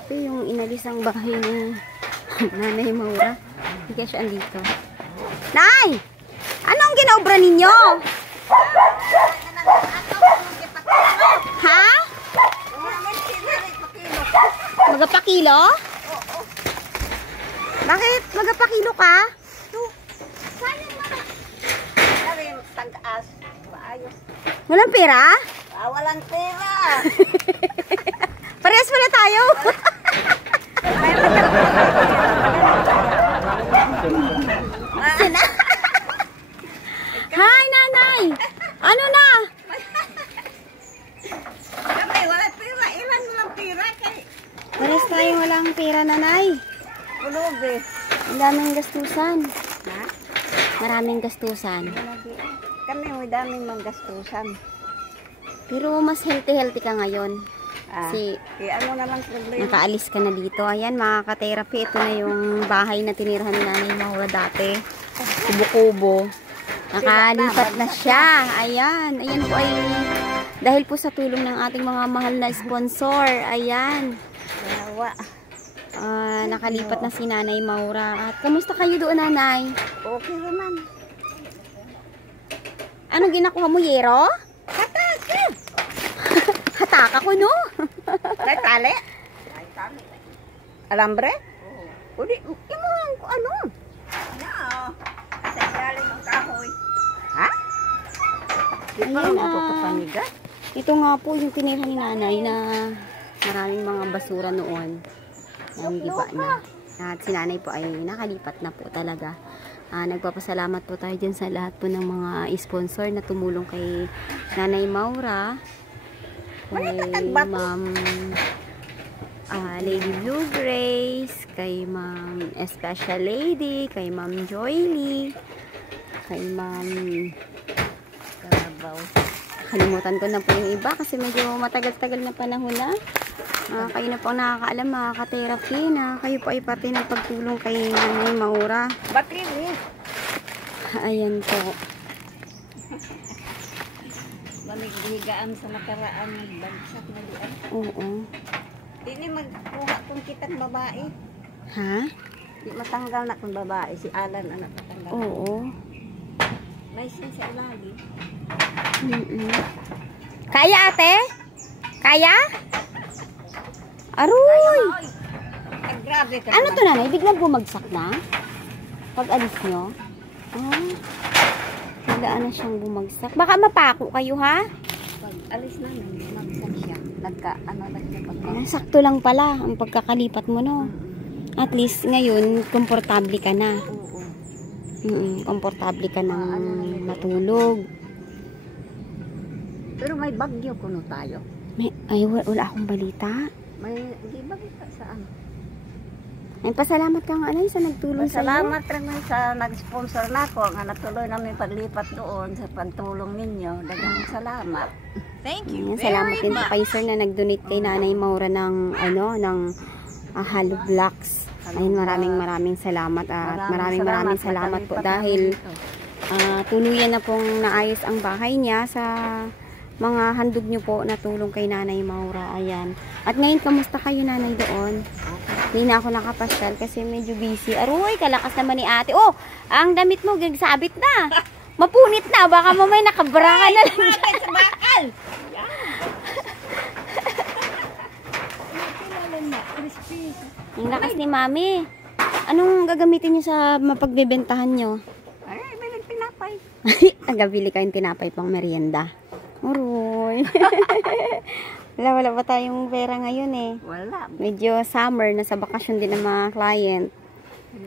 ka-therapy, yung inalis ang bahay ni Nanay Maura. Hindi siya andito. Nay! Anong ginaobra ninyo? Ha? Magapakilo? Bakit magapakilo ka? Walang pera? Walang pera. Parehas pala tayo. Hi, Nanay! Ano na? Kami, walang pera. Ilan walang pera? Parehas tayo walang pera, Nanay. Ulog eh. Ang daming gastusan. Ha? Maraming gastusan. Kami, may daming manggastusan. Pero mas healthy ka ngayon. Kasi ano na lang problema. nakaalis ka na dito. Ayan, mga ka-therapy. Ito na yung bahay na tinirahan ni Nanay Maura dati. Kubo-kubo. Nakalipat na siya. Ayan. Ayan po ay dahil po sa tulong ng ating mga mahal na sponsor. Ayan. Nakalipat na si Nanay Maura. At kamusta kayo doon, Nanay? Okay naman. Anong ginakuha mo, Yero? Hatak! Hatak ako, no? May tali? Alambre? Oo. Uli, imuhan ko ano? Oo. Sa galing ang kahoy. Ha? Di pa Ayan, ako kapanigat. Ito nga po yung tinira ni Nanay na maraming mga basura noon. Ang giba na. At si Nanay po ay nakalipat na po talaga. Nagpapasalamat po tayo dyan sa lahat po ng mga sponsor na tumulong kay Nanay Maura. Kay Ma'am Lady Blue Grace, kay Ma'am Special Lady, kay Ma'am Joyly, kay Ma'am Karabaw. Kalimutan ko na po yung iba kasi medyo matagal-tagal na panahon na. Kayo na po nakakaalam, mga ka-therapy, na kayo po ay pati ng pagtulong kay Nanay Maura. Bakit eh? Ayan po. Balik-higaan sa nakaraan ng bagsak na diyan. Oo. Hindi magkuha kung kitang babae. Ha? Di matanggal na kung babae. Si Alan ang napatanggal. Oo. License siya lagi. Kaya, ate? Kaya? Aroy! Ay, grabe ka Ano naman. to, Nanay? Biglang bumagsak na? Pag alis nyo? Biglaan na siyang bumagsak. Baka mapako kayo, ha? Pag alis namin, bumagsak siya. Ano lang siya pag Sakto lang pala ang pagkakalipat mo, no? At least ngayon, komportable ka na. Oo. Komportable ka nang matulog. Pero may bagyo kuno tayo. Wala akong balita. May di bagyo saan? Ay, pasalamat ka nga, Anay, sa nagtulong sa'yo. Salamat rin sa nag-sponsor na ako. Nga natuloy namin paglipat doon sa pagtulong ninyo. Dagang salamat. Thank you. Salamat din po kayo, sir, na nag-donate kay Nanay Maura ng hollow blocks. Ayun, maraming salamat at maraming salamat po dahil tuluyan na pong naayos ang bahay niya sa mga handog niyo po na tulong kay Nanay Maura. Ayan. At ngayon, kamusta kayo, Nanay, doon? Hindi na ako nakapasyal kasi medyo busy. Aroy, kalakas naman ni ate. Oh, ang damit mo, gagsabit na. Mapunit na. Baka mamay nakabra ka na lang. Sa bakal! Ang lakas ni Mami. Anong gagamitin niyo sa mapagbebentahan niyo? Ay, may pinapay. Agabili kayong tinapay pang merienda. Aroy. Wala ba tayong pera ngayon eh? Wala. Medyo summer, nasa bakasyon din ng mga client.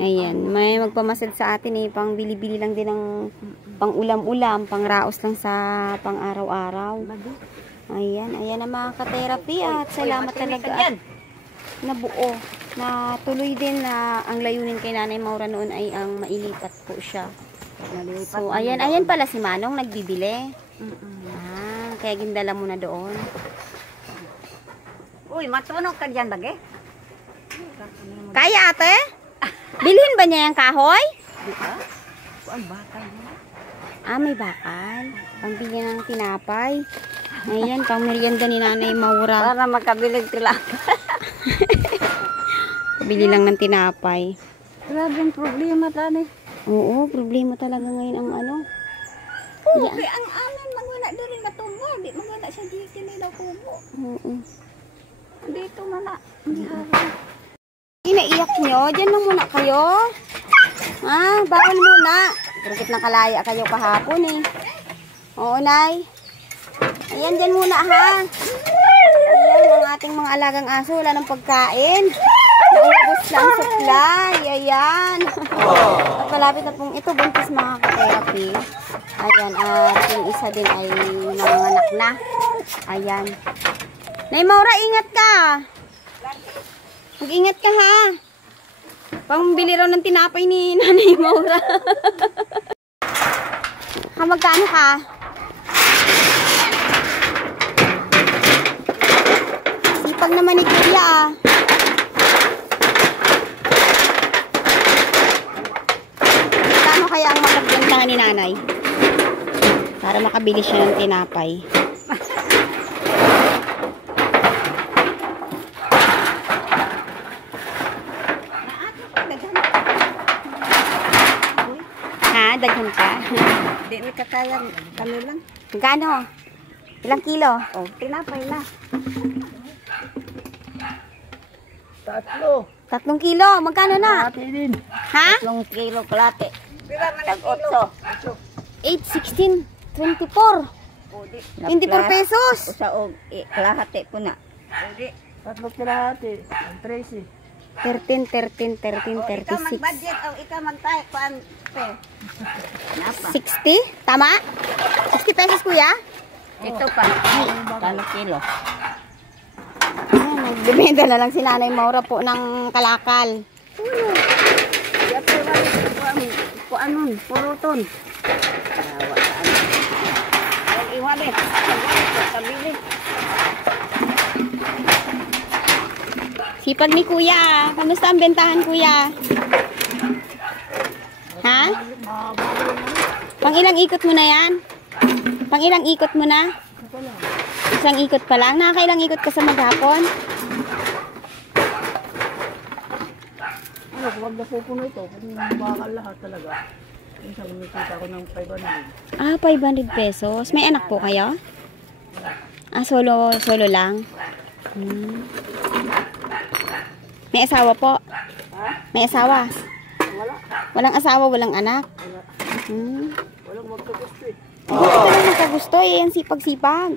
Ayan, may magpamasad sa atin eh, pang bili-bili lang din ng pang ulam-ulam, pang raos lang sa pang araw-araw. Ayan ang mga ka-therapy at salamat talaga at nabuo. Na tuloy din na ang layunin kay Nanay Maura noon ay ang mailipat po siya. So, ayan pala si Manong nagbibili. Kaya gindala mo na doon. Uy, matunog ka dyan, bagay? Kaya, ate? Bilhin ba niya yung kahoy? Di ba? Kuan bakal mo? May bakal. Pambili ng tinapay. Ayan, pang merienda ni Nanay Maura. Para makabilig sila. Bili lang ng tinapay. Grabe ang problema tani. Oo, problema talaga ngayon ang ano. Okay, ang amin magwala diri nga tubo, di magwala siya dito nila kubo. Oo. Dito man na. Hindi harap. Inaiyak nyo? Diyan lang muna kayo. Ah, bawal muna. Bakit nakalaya kayo kahapon eh. Oo, Nay. Ayan, dyan muna ha. Ayan, ang ating mga alagang aso. Wala ng pagkain. Naubos lang supply. Ayan. At malapit na pong ito. Buntis mga ka-therapy. Ayan, at yung isa din ay nanganganak na. Ayan. Nay Maura, ingat ka. Mag-ingat ka ha. Pangbili raw ng tinapay ni Nanay Maura. Magkano ka? Sipag naman ni Kuya ah. Magkano kaya ang makagbentahan ni Nanay? Para makabili siya ng tinapay. Daghan ka. Di may kakayan. Kami lang. Magkano? Ilang kilo? Oh, tinapay na. 3 kilo. Magkano na? Ha? 3 kilo kalate. Tag-8. 8, 16, 24. 24 pesos. Usa og kalahati po na. 3 kalahati. 13. 13, 13, 13, Ikaw 36. mag-budget o ikaw mag-type paan pe. Napa. 60? Tama? 60 pesos kuya? Ito pa. 3 kilo. Nagbibenta na lang si Nanay Maura po ng kalakal. Yapo wali ko anon, puruton. Iwalit. Sabili. Sipag ni kuya. Kamusta ang bentahan kuya? Ha? Pang ilang ikot mo na yan? Pang ilang ikot mo na? Isang ikot pa lang? Nakakailang ikot ka sa maghapon? Ano, kung magdapupuno ito, kung bakal lahat talaga. Minsan kumikita ko ng 500. Ah, 500 pesos. May anak po kayo? Ah, solo lang? Hmm. May asawa po? May asawa? Wala. Walang asawa, walang anak? Hmm. Walang magkagusto eh. Bakit ka lang nagkagusto eh? Yan sipag-sipag.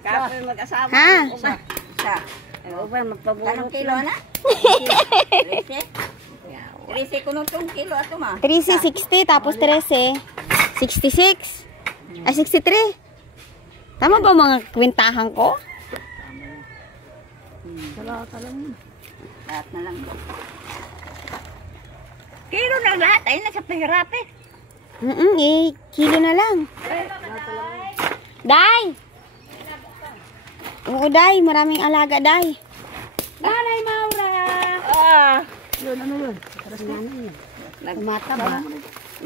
Kapag mag-asawa. Ha? Isa. Uban magpabulong kilo na. 13 kuno tong kilo ato ma. 13, 60, tapos 13. 66. Ay, 63. Tama ba mga kwentahan ko? Lahat na lang yun. Lahat na lang. Kilo na lahat. Ayun na sa pahirap eh. Kilo na lang. Day! Oo, Day. Maraming alaga, Day. Nanay Maura! Yun, ano yun? Nagmataba.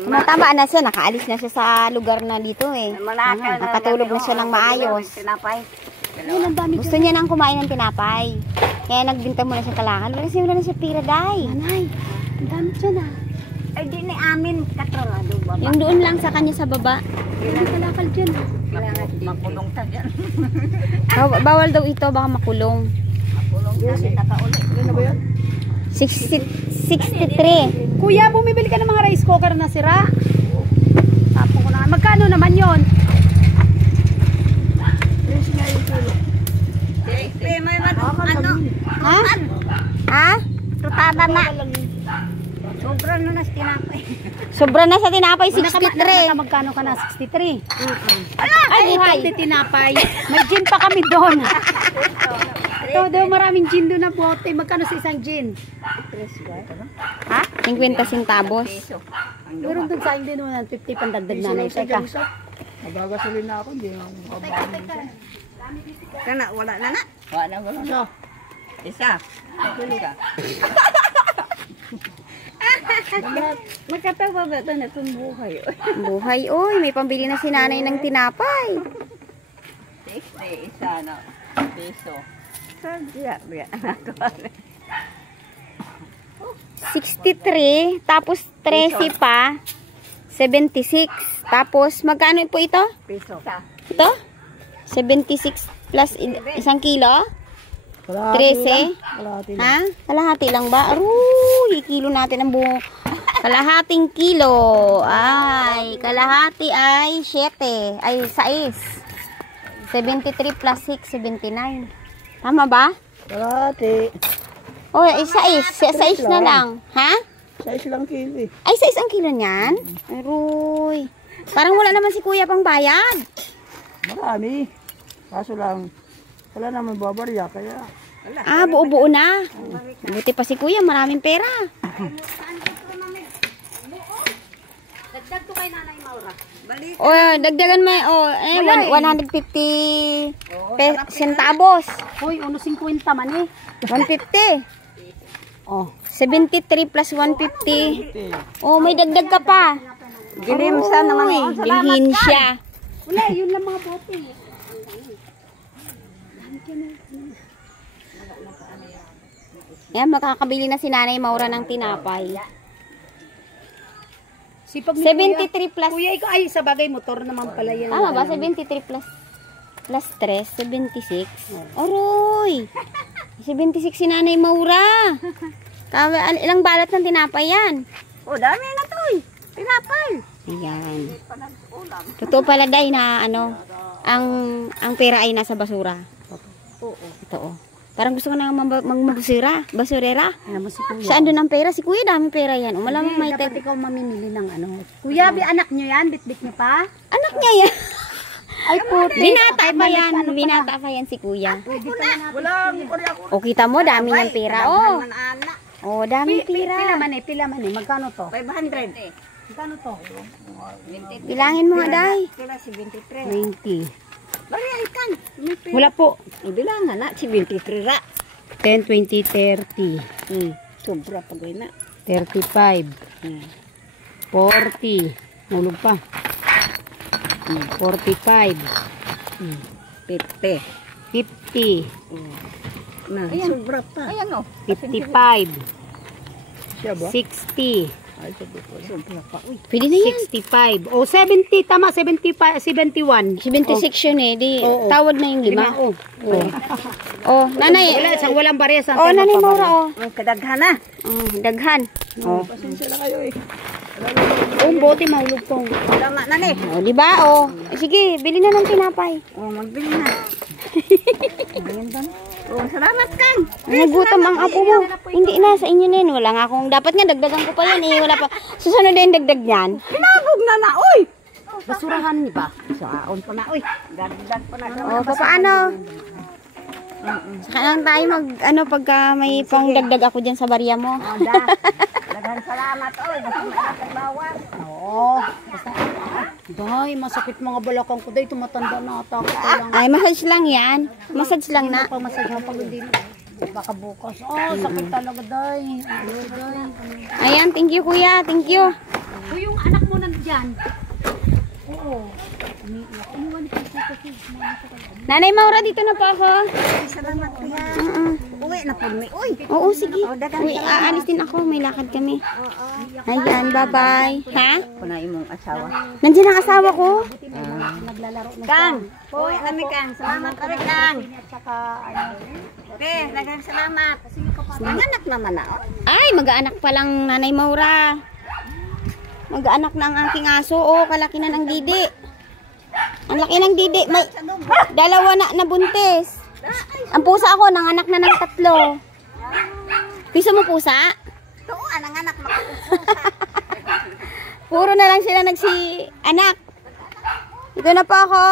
Mataba na siya. Nakaalis na siya sa lugar na dito eh. Nakatulog na siya ng maayos. Tinapay. Gusto niya nang kumain ng tinapay. Kaya nagbinta muna siya kalakal. Wala na siya pira, Day. Nanay, ang dami siya na. Ay di ni amin katrolado ba? Yung doon lang sa kanya sa baba. Yung kalakal dyan. Makulong ta dyan. Bawal daw ito, baka makulong. Makulong ta si takauli. Ano ba yun? 63. Kuya, bumibili ka ng mga rice cooker na sira. Tapon ko na. Magkano naman yon? May ano? Ha? Ha? Tutada na. Sobra na sa tinapay. Sobra na sa tinapay, Naka 63. magkano ka na? 63. Ay, buhay. Tinapay. May gin pa kami doon. Ito daw maraming gin doon na bote. Magkano sa isang gin? Ha? 50 centavos. Meron doon sa akin din naman 50 pandagdag na na. Teka. Magagasolin na ako, hindi nga makabahan. Kana wala na na. Wala. Isa. Isa. Magkatawa ba ito na itong buhay? Buhay, oy. May pambili na si nanay ng tinapay. 60, isa na. Peso. Sadya. 63, tapos 13 pa, 76. Tapos, magkano po ito? Piso. Ito? 76 plus isang kilo? 13? Kalahati lang. Ha? Kalahati lang ba? Aruy, kilo natin ang buo. Kalahating kilo. Ay, kalahati ay 7. Ay, 6. 73 plus 6, 79. Tama ba? Kalahati. O, 6. 6 na lang. Ha? 6 lang kilo eh. Ay, 6 ang kilo niyan? Aruy. Parang wala naman si kuya pang bayad. Marami. Kaso lang, wala naman babarya, kaya... Ah, buo-buo na. Buti pa si kuya, maraming pera. Dagdag to kay Nanay Maura. O, dagdagan mo, 150 centavos. Hoy, 1.50 man eh. 150. Oh, 73 plus 150. Oh, may dagdag ka pa. Gilimsa naman. Bilhin siya. Wala, yun lang mga bote. Yan, makakabili na si Nanay Maura ng tinapay. Sipag ni 73 plus, Kuya, ikaw, ay, sa bagay, motor naman pala yan. tama ba? 73 plus 3, 76. Aroy! 76 si Nanay Maura. Ilang balat ng tinapay yan? O, dami na to eh. Tinapay. Ayan. Totoo pala day na ang pera ay nasa basura. Oo. Ito oh. Parang gusto ko na magbasura. Basurera. Alam mo si Kuya. Saan doon ang pera? Si Kuya dami pera yan. O malamang may Dapat ikaw mamimili ng ano. Kuya, anak nyo yan? Bitbit nyo pa? anak niya yan. Ay, puti. Binata pa yan. Binata pa yan si Kuya. Walang barya ko. O kita mo, dami niyang pera. Oh. Anak. Oh, daming Pila pera. man eh, pila man eh. Magkano to? 500. Magkano to? Bilangin mo nga, day. Sila si 23. 20. Bari ikan. Wala po. Ibilangan na si 23 ra. 10, 20, 30. Sobra pa na. 35. 40. Nulog pa. 45. 50. 50. Na, sobra pa. Ayan o. 55. Siya ba? 60. Ay, sabi ko. Sobra pa. Uy. Pwede na yan. 65. O, 70. Tama, 75, 71. 76 yun eh. Di, Oo. tawad na yung 5. Oh. Oh, nanay. Wala, isang walang barya sa Oh, Nanay Maura, oh. Ang kadaghan na. Daghan. Oh. Pasensya na kayo eh. Oh, bote mahulog tong. Tama na ni. Oh, di ba? Oh. Sige, bili na ng tinapay. O, magbili na. O, salamat kang. Nagutom ang apo mo. Hindi na, sa inyo na yun. Wala nga akong, dapat nga dagdagan ko pa yan eh. Wala pa. Susunod na yung dagdag niyan. Pinagog na na, uy. Basurahan ni ba? Saon pa na, uy. Dagdag pa na. Oh, paano? Saka lang tayo pagka may pangdagdag ako dyan sa barya mo. Daghang salamat, uy. Basta may bawas. Oo. Day, masakit mga balakang ko. Day, tumatanda na ata ako lang. Ay, massage lang yan. Massage lang na. Pamasage mo pag hindi na. Baka bukas. Oh, sakit talaga, Day. Ayan, thank you kuya. Thank you. O, yung anak mo nandyan. Oo. Nanay Maura, dito na po ako. Salamat, kuya. Uwi na po mi. Uy. Oo, sige. Uy, aalis din ako. May lakad kami. Ayan, bye-bye. Ha? Kunain mong asawa. Nandiyan ang asawa ko. Naglalaro na Kang. Uwi kami, Kang. Salamat kami, Kang. at saka, ano, Okay, daghang salamat. Nanganak naman na, oh. Ay, mag-aanak pa lang Nanay Maura. Mag-aanak na ang aking aso. Oh, kalaki na ng didi. Ang laki ng didi. May dalawa na nabuntis. Ang pusa ako, nanganak na ng 3. Piso mo pusa? Oo, nanganak na. Puro na lang sila anak. Ito na po ako.